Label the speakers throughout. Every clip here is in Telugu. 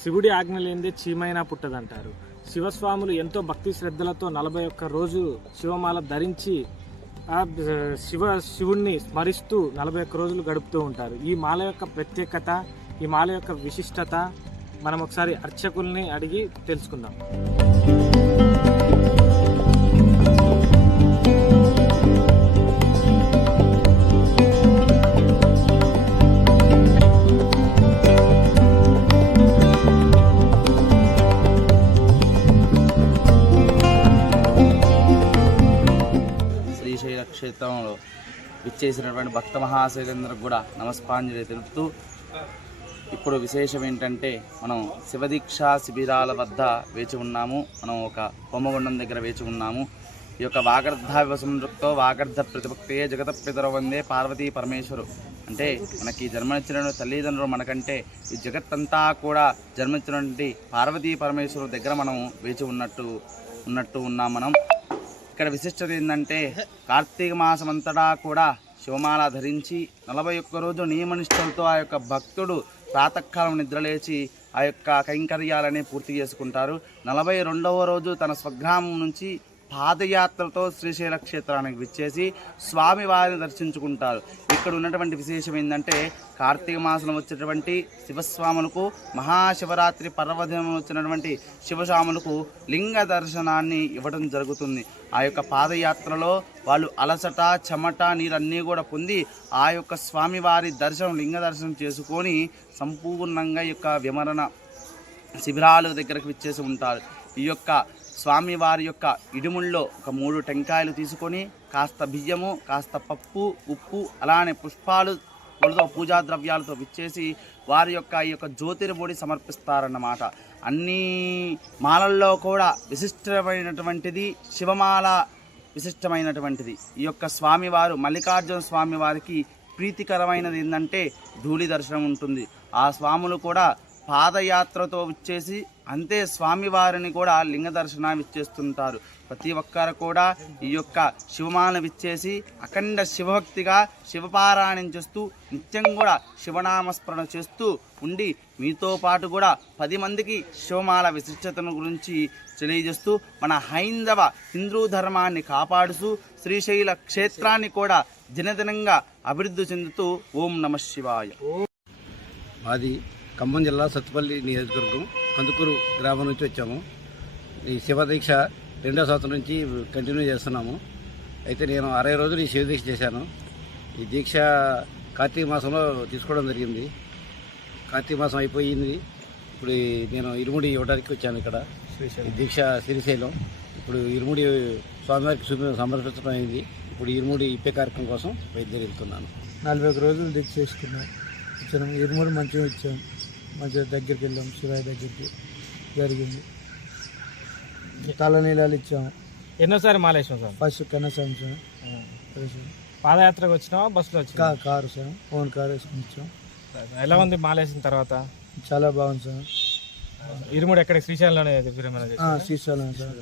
Speaker 1: శివుడి ఆజ్ఞ లేనిదే చీమైనా పుట్టదంటారు. శివస్వాములు ఎంతో భక్తి శ్రద్ధలతో నలభై ఒక్క రోజు శివమాల ధరించి శివ శివుణ్ణి స్మరిస్తూ నలభై ఒక్క రోజులు గడుపుతూ ఉంటారు. ఈ మాల యొక్క ప్రత్యేకత ఈ మాల యొక్క విశిష్టత మనం ఒకసారి అర్చకుల్ని అడిగి తెలుసుకుందాం.
Speaker 2: క్షేత్రంలో విచ్చేసినటువంటి భక్త మహాశైలందరికి కూడా నమస్పాంజలి తెలుపుతూ ఇప్పుడు విశేషం ఏంటంటే మనం శివదీక్ష శిబిరాల వద్ద వేచి ఉన్నాము. మనం ఒక హోమగుండం దగ్గర వేచి ఉన్నాము. ఈ యొక్క వాగర్ధ వివసంతో వాగర్ధ ప్రతిభక్తే జగత పితర వందే పార్వతీ పరమేశ్వరు. అంటే మనకి జన్మనిచ్చిన తల్లిదండ్రులు మనకంటే ఈ జగత్తంతా కూడా జన్మించినటువంటి పార్వతీ పరమేశ్వరు దగ్గర మనం వేచి ఉన్నట్టు ఉన్నట్టు ఉన్నాం మనం. ఇక్కడ విశిష్టత ఏంటంటే కార్తీక మాసం అంతటా కూడా శివమాల ధరించి నలభై ఒక్క రోజు నియమనిష్టలతో ఆ యొక్క భక్తుడు ప్రాతకాలం నిద్రలేచి ఆ యొక్క కైంకర్యాలని పూర్తి చేసుకుంటారు. నలభై రెండవ రోజు తన స్వగ్రామం నుంచి పాదయాత్రతో శ్రీశైల క్షేత్రానికి విచ్చేసి స్వామివారిని దర్శించుకుంటారు. ఇక్కడ ఉన్నటువంటి విశేషం ఏంటంటే కార్తీక మాసం వచ్చేటువంటి శివస్వాములకు మహాశివరాత్రి పర్వదినం వచ్చినటువంటి శివస్వాములకు లింగ దర్శనాన్ని ఇవ్వడం జరుగుతుంది. ఆ యొక్క పాదయాత్రలో వాళ్ళు అలసట చెమట నీరన్నీ కూడా పొంది ఆ యొక్క స్వామివారి దర్శనం లింగ దర్శనం చేసుకొని సంపూర్ణంగా ఈ యొక్క విమరణ శిబిరాల దగ్గరకు విచ్చేసి ఉంటారు. ఈ యొక్క స్వామివారి యొక్క ఇడుముల్లో ఒక మూడు టెంకాయలు తీసుకొని కాస్త బియ్యము కాస్త పప్పు ఉప్పు అలానే పుష్పాలు పూజా ద్రవ్యాలతో విచ్చేసి వారి యొక్క ఈ యొక్క జ్యోతిర్బొడి సమర్పిస్తారన్నమాట. అన్ని మాలల్లో కూడా విశిష్టమైనటువంటిది శివమాల విశిష్టమైనటువంటిది. ఈ యొక్క స్వామివారు మల్లికార్జున స్వామి వారికి ప్రీతికరమైనది ఏంటంటే ధూళి దర్శనం ఉంటుంది. ఆ స్వాములు కూడా పాదయాత్రతో వచ్చేసి అంతే స్వామివారిని కూడా లింగ దర్శనం ఇచ్చేస్తుంటారు ప్రతి ఒక్కరు కూడా ఈ యొక్క శివమాల విచ్చేసి అఖండ శివభక్తిగా శివపారాయణం చేస్తూ నిత్యం కూడా శివనామస్మరణ చేస్తూ ఉండి మీతో పాటు కూడా పది మందికి శివమాల విశిష్టతను గురించి తెలియజేస్తూ మన హైందవ హిందూ ధర్మాన్ని కాపాడుతూ శ్రీశైల క్షేత్రాన్ని కూడా దినదినంగా అభివృద్ధి చెందుతూ ఓం నమ శివాయ.
Speaker 3: మాది ఖమ్మం జిల్లా సత్తుపల్లి నియోజకవర్గం. కందుకూరు గ్రామం నుంచి వచ్చాము. ఈ శివదీక్ష రెండో సంవత్సరం నుంచి కంటిన్యూ చేస్తున్నాము. అయితే నేను అరవై రోజులు ఈ శివదీక్ష చేశాను. ఈ దీక్ష కార్తీక మాసంలో తీసుకోవడం జరిగింది. కార్తీక మాసం అయిపోయింది. ఇప్పుడు నేను ఇరుముడి ఇవ్వడానికి వచ్చాను ఇక్కడ. ఈ దీక్ష శ్రీశైలం. ఇప్పుడు ఇరుముడి స్వామివారికి సమర్పించడం అయింది. ఇప్పుడు ఇరుముడి ఇప్పే కార్యక్రమం కోసం బయలుదేరి వెళ్తున్నాను.
Speaker 4: నలభై ఒక రోజులు దీక్ష చేసుకున్నాం. ఇచ్చాం ఇరుముడు మంచిగా ఇచ్చాం. మంచిగా దగ్గరికి వెళ్ళాం శివాయి దగ్గరికి జరిగింది. తల నీళ్ళలు ఇచ్చాం.
Speaker 1: ఎన్నోసారి మాలేశ్వరం స్వామి
Speaker 4: ఫస్ట్ కనసాం సార్
Speaker 1: పాదయాత్రకు వచ్చినావా? బస్సులో వచ్చినా
Speaker 4: కా కారు సార్. ఓన్ కారు వేసుకుని ఇచ్చాం
Speaker 1: ఎలా ఉంది మాలేసిన తర్వాత?
Speaker 4: చాలా బాగుంది సార్.
Speaker 1: ఇరుముడు ఎక్కడ శ్రీశైలంలోనే
Speaker 4: శ్రీశైలం సార్.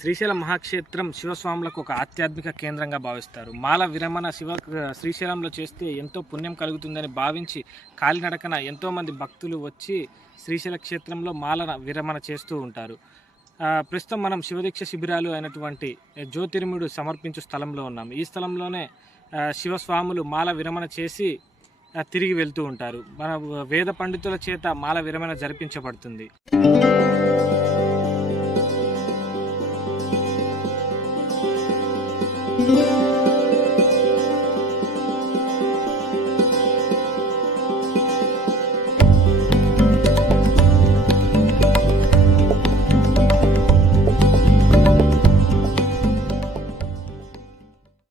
Speaker 1: శ్రీశైలం మహాక్షేత్రం శివస్వాములకు ఒక ఆధ్యాత్మిక కేంద్రంగా భావిస్తారు. మాల విరమణ శివ శ్రీశైలంలో చేస్తే ఎంతో పుణ్యం కలుగుతుందని భావించి కాలినడకన ఎంతోమంది భక్తులు వచ్చి శ్రీశైల క్షేత్రంలో మాల విరమణ చేస్తూ ఉంటారు. ప్రస్తుతం మనం శివదీక్ష శిబిరాలు అయినటువంటి జ్యోతిర్ముడు సమర్పించు స్థలంలో ఉన్నాం. ఈ స్థలంలోనే శివస్వాములు మాల విరమణ చేసి తిరిగి వెళ్తూ ఉంటారు. మన వేద పండితుల చేత మాల విరమణ జరిపించబడుతుంది.
Speaker 5: Música